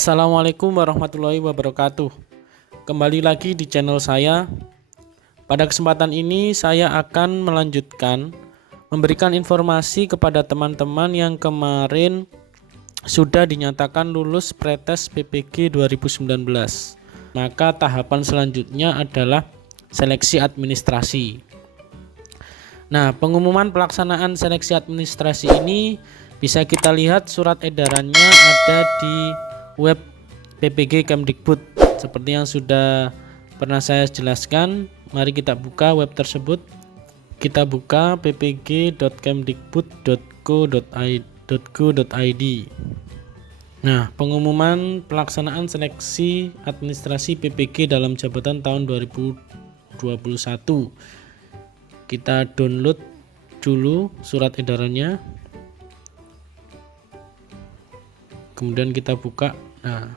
Assalamualaikum warahmatullahi wabarakatuh. Kembali lagi di channel saya. Pada kesempatan ini saya akan melanjutkan memberikan informasi kepada teman-teman yang kemarin sudah dinyatakan lulus pretest PPG 2019. Maka tahapan selanjutnya adalah seleksi administrasi. Nah, pengumuman pelaksanaan seleksi administrasi ini bisa kita lihat surat edarannya ada di web PPG Kemdikbud seperti yang sudah pernah saya jelaskan. Mari kita buka web tersebut. Kita buka ppg.kemdikbud.go.id. Nah, pengumuman pelaksanaan seleksi administrasi PPG dalam jabatan tahun 2021. Kita download dulu surat edarannya. Kemudian kita buka. Nah,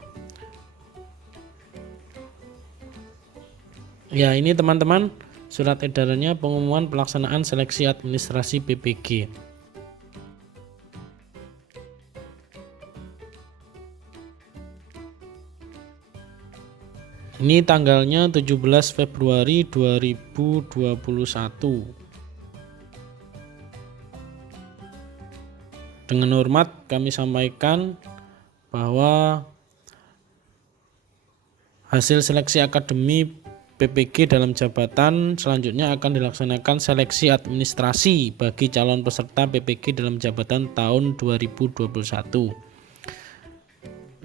ya ini teman-teman surat edarannya pengumuman pelaksanaan seleksi administrasi PPG. Ini tanggalnya 17 Februari 2021. Dengan hormat kami sampaikan bahwa hasil seleksi akademi PPG dalam jabatan selanjutnya akan dilaksanakan seleksi administrasi bagi calon peserta PPG dalam jabatan tahun 2021.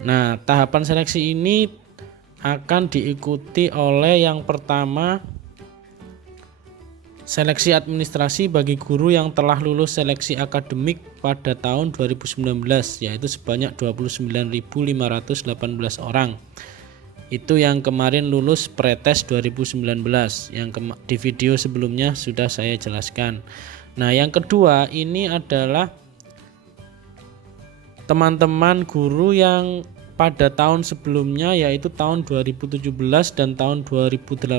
Nah, tahapan seleksi ini akan diikuti oleh yang pertama, seleksi administrasi bagi guru yang telah lulus seleksi akademik pada tahun 2019, yaitu sebanyak 29.518 orang. Itu yang kemarin lulus pretest 2019, yang di video sebelumnya sudah saya jelaskan. Nah, yang kedua ini adalah teman-teman guru yang pada tahun sebelumnya, yaitu tahun 2017 dan tahun 2018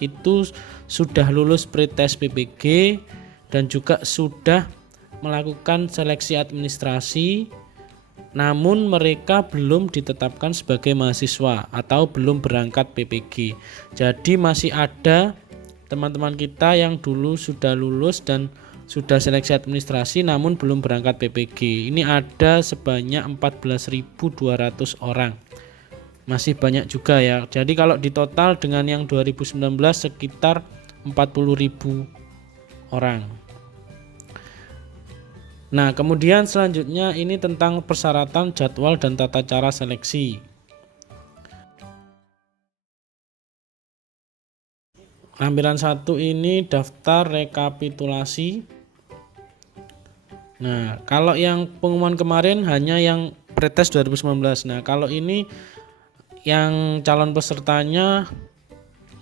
itu sudah lulus pretest PPG dan juga sudah melakukan seleksi administrasi, namun mereka belum ditetapkan sebagai mahasiswa atau belum berangkat PPG. Jadi masih ada teman-teman kita yang dulu sudah lulus dan sudah seleksi administrasi namun belum berangkat PPG. Ini ada sebanyak 14.200 orang. Masih banyak juga ya. Jadi kalau ditotal dengan yang 2019 sekitar 40.000 orang. Nah, kemudian selanjutnya ini tentang persyaratan, jadwal dan tata cara seleksi. Lampiran 1 ini daftar rekapitulasi. Nah, kalau yang pengumuman kemarin hanya yang pretest 2019. Nah, kalau ini yang calon pesertanya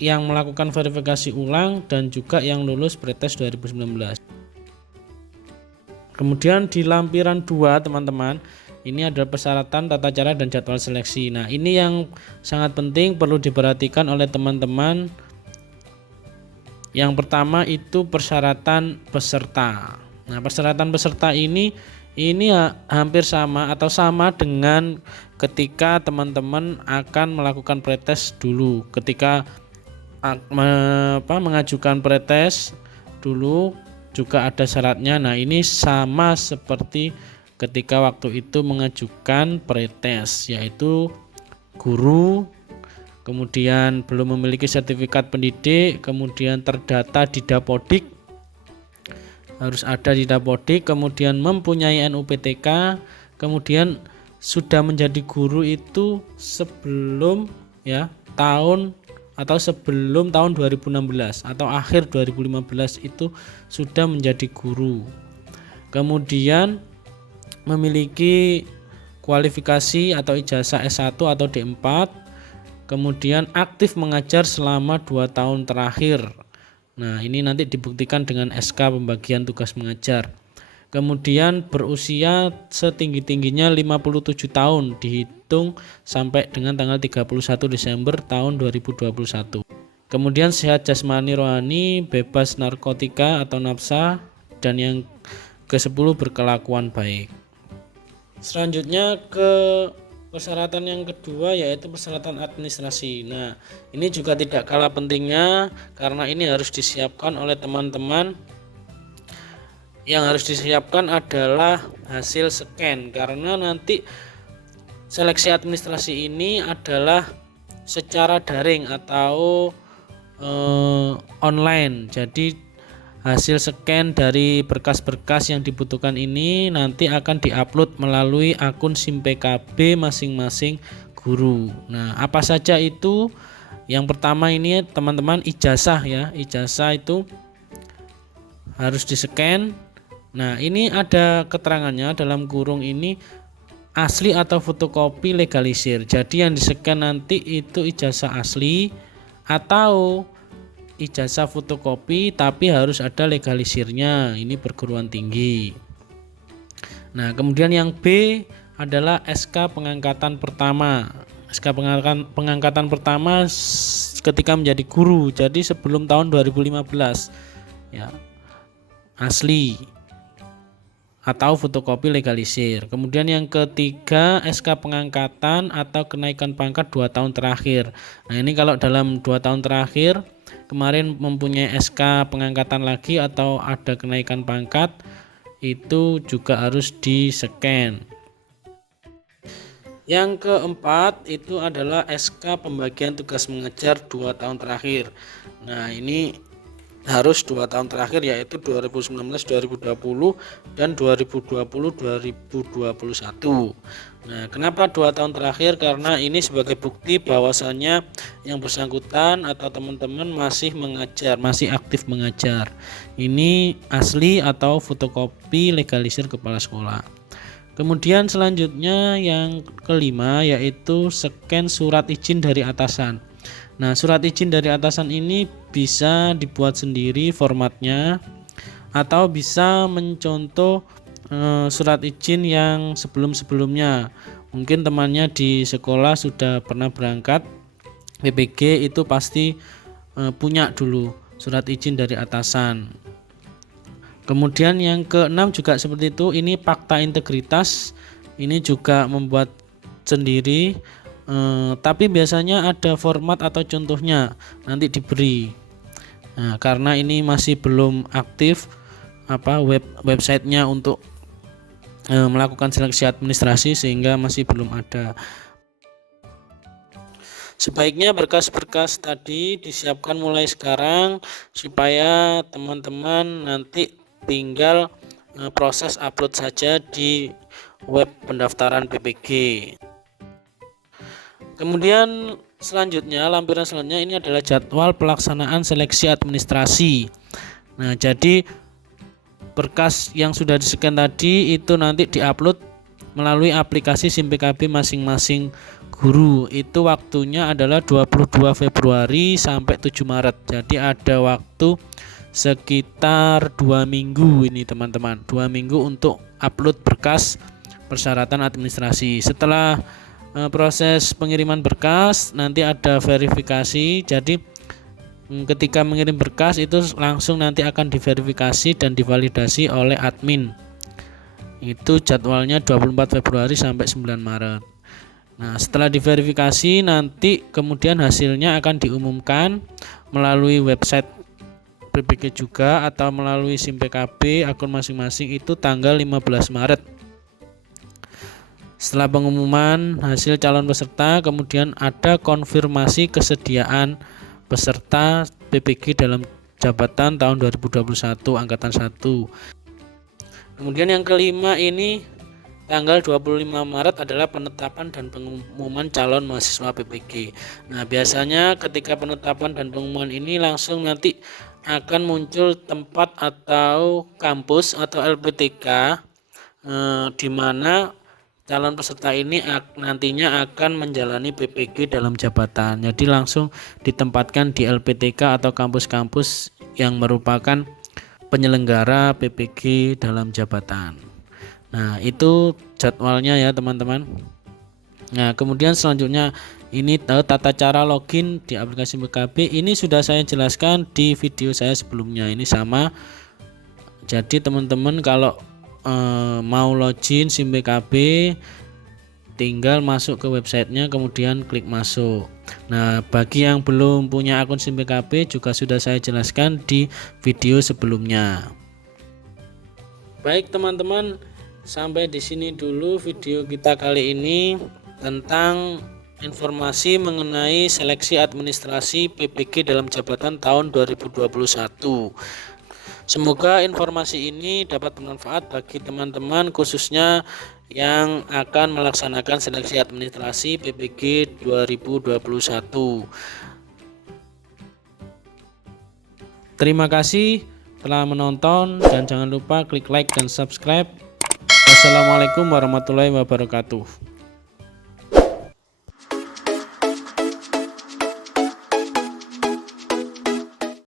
yang melakukan verifikasi ulang dan juga yang lulus pretest 2019. Kemudian di lampiran 2 teman-teman, ini adalah persyaratan, tata cara dan jadwal seleksi. Nah, ini yang sangat penting perlu diperhatikan oleh teman-teman. Yang pertama itu persyaratan peserta. Nah, persyaratan peserta ini hampir sama atau sama dengan ketika teman-teman akan melakukan pretest dulu. Ketika mengajukan pretest dulu juga ada syaratnya. Nah, ini sama seperti ketika waktu itu mengajukan pretest, yaitu guru, kemudian belum memiliki sertifikat pendidik, kemudian terdata di Dapodik, harus ada di Dapodik, kemudian mempunyai NUPTK, kemudian sudah menjadi guru itu sebelum tahun 2016 atau akhir 2015 itu sudah menjadi guru. Kemudian memiliki kualifikasi atau ijazah S1 atau D4, kemudian aktif mengajar selama 2 tahun terakhir. Nah, ini nanti dibuktikan dengan SK pembagian tugas mengajar. Kemudian berusia setinggi-tingginya 57 tahun dihitung sampai dengan tanggal 31 Desember tahun 2021. Kemudian sehat jasmani rohani, bebas narkotika atau nafsa, dan yang ke-10 berkelakuan baik. Selanjutnya ke persyaratan yang kedua yaitu persyaratan administrasi. Nah, ini juga tidak kalah pentingnya karena ini harus disiapkan oleh teman-teman. Yang harus disiapkan adalah hasil scan, karena nanti seleksi administrasi ini adalah secara daring atau online. Jadi hasil scan dari berkas-berkas yang dibutuhkan ini nanti akan diupload melalui akun SIM PKB masing-masing guru. Nah, apa saja itu? Yang pertama ini teman-teman ijazah ya. Ijazah itu harus di-scan. Nah, ini ada keterangannya dalam kurung ini asli atau fotokopi legalisir. Jadi yang di-scan nanti itu ijazah asli atau ijazah fotokopi tapi harus ada legalisirnya, ini perguruan tinggi. Nah, kemudian yang B adalah SK pengangkatan pertama. SK pengangkatan pertama ketika menjadi guru, jadi sebelum tahun 2015 ya, asli atau fotokopi legalisir. Kemudian yang ketiga SK pengangkatan atau kenaikan pangkat 2 tahun terakhir. Nah, ini kalau dalam 2 tahun terakhir kemarin mempunyai SK pengangkatan lagi atau ada kenaikan pangkat, itu juga harus di-scan. Yang keempat itu adalah SK pembagian tugas mengajar 2 tahun terakhir. Nah, ini harus 2 tahun terakhir yaitu 2019-2020 dan 2020-2021. Nah, kenapa 2 tahun terakhir? Karena ini sebagai bukti bahwasannya yang bersangkutan atau teman-teman masih mengajar, masih aktif mengajar. Ini asli atau fotokopi legalisir kepala sekolah. Kemudian selanjutnya yang kelima yaitu scan surat izin dari atasan. Nah, surat izin dari atasan ini bisa dibuat sendiri formatnya atau bisa mencontoh surat izin yang sebelum-sebelumnya. Mungkin temannya di sekolah sudah pernah berangkat PPG, itu pasti punya dulu surat izin dari atasan. Kemudian yang keenam juga seperti itu, ini fakta integritas, ini juga membuat sendiri. Tapi biasanya ada format atau contohnya nanti diberi. Nah, karena ini masih belum aktif websitenya untuk melakukan seleksi administrasi sehingga masih belum ada. Sebaiknya berkas-berkas tadi disiapkan mulai sekarang supaya teman-teman nanti tinggal proses upload saja di web pendaftaran PPG. Kemudian selanjutnya, lampiran selanjutnya ini adalah jadwal pelaksanaan seleksi administrasi. Nah, jadi berkas yang sudah di-scan tadi itu nanti diupload melalui aplikasi SIM PKB masing-masing guru. Itu waktunya adalah 22 Februari sampai 7 Maret. Jadi ada waktu sekitar 2 minggu ini teman-teman. 2 minggu untuk upload berkas persyaratan administrasi. Setelah proses pengiriman berkas nanti ada verifikasi. Jadi ketika mengirim berkas itu langsung nanti akan diverifikasi dan divalidasi oleh admin. Itu jadwalnya 24 Februari sampai 9 Maret. Nah, setelah diverifikasi nanti kemudian hasilnya akan diumumkan melalui website PPG juga atau melalui SIM PKB akun masing-masing itu tanggal 15 Maret. Setelah pengumuman hasil calon peserta, kemudian ada konfirmasi kesediaan peserta PPG dalam jabatan tahun 2021 angkatan 1. Kemudian yang kelima ini tanggal 25 Maret adalah penetapan dan pengumuman calon mahasiswa PPG. Nah, biasanya ketika penetapan dan pengumuman ini langsung nanti akan muncul tempat atau kampus atau LPTK di mana calon peserta ini nantinya akan menjalani PPG dalam jabatan. Jadi langsung ditempatkan di LPTK atau kampus-kampus yang merupakan penyelenggara PPG dalam jabatan. Nah, itu jadwalnya ya teman-teman. Nah, kemudian selanjutnya ini tata cara login di aplikasi PKB. Ini sudah saya jelaskan di video saya sebelumnya. Ini sama. Jadi teman-teman kalau mau login SIM PKB tinggal masuk ke websitenya kemudian klik masuk. Nah, bagi yang belum punya akun SIM PKB juga sudah saya jelaskan di video sebelumnya. Baik teman-teman, sampai di sini dulu video kita kali ini tentang informasi mengenai seleksi administrasi PPG dalam jabatan tahun 2021. Semoga informasi ini dapat bermanfaat bagi teman-teman khususnya yang akan melaksanakan seleksi administrasi PPG 2021. Terima kasih telah menonton dan jangan lupa klik like dan subscribe. Wassalamualaikum warahmatullahi wabarakatuh.